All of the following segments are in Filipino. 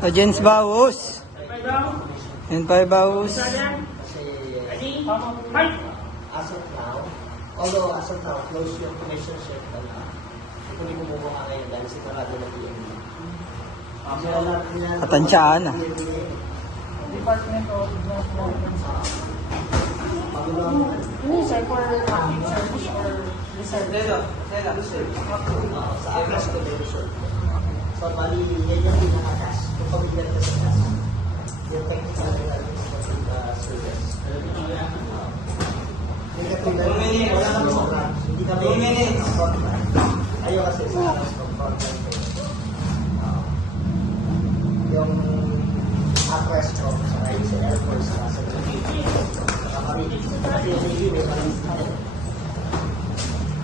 Audience Baus. And 5 Baus. As of now, although as of now, close yung relationship na hindi ko bumuka ngayon dahil sinarado ng PNP. Katansyaan ah. Department of sir, for service or reserve? Sa address ko din, sir. So, bali, yan yung pinaka-task. Kung pamilya ka sa task, yung technical service. Hindi kami 2 minutes. Ayaw kasi sa address ko. Yung address ko sa Air Force sa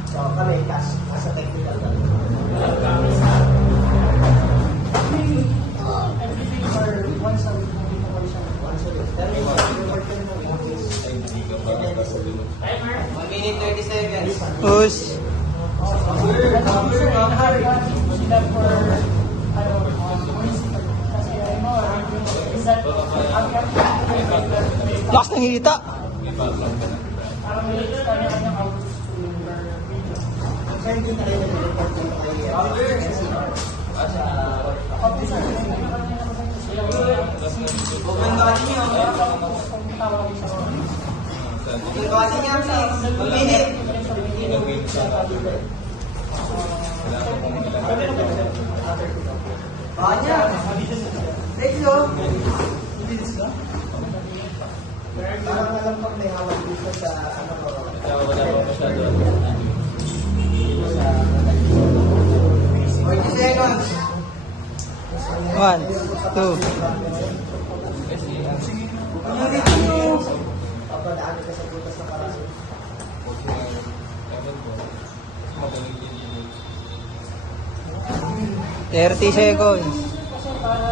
so kami as a technical Once a week. pero 1 minute 30 seconds. Us. Sila for municipal. Kasi I know, is that Lakas ng hita. parang may kanya-kanyang outreach to your region. hindi na rin nag-report dito kay NCR. Officer, Open body niyo. Open body niya, please. 1 minute. Banya. Let's go. Parang alam pag may hawak dito sa ano ko. Wala pa masyado. Dito sa 40 seconds. 1, 2. papadaan ka sa butas na paraso. 30 seconds. Kasi para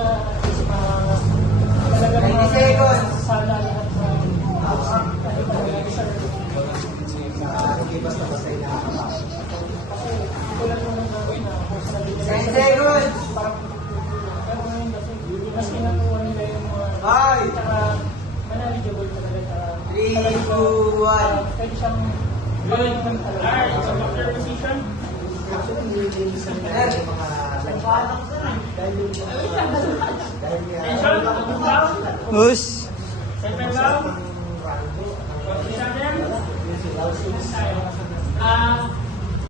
20 seconds. sana lahat Hindi basta-basta inakapasok. kasi tulad mo nang gawin na kung sa 10 seconds. parang pero ngayon kasi mas ginagawa nila yung mga 5, tsaka knowledgeable talaga 3, 2, 1. pwede siyang gawin ng talaga sa after position Actually, nililisan na yung mga dahil yung tension Us.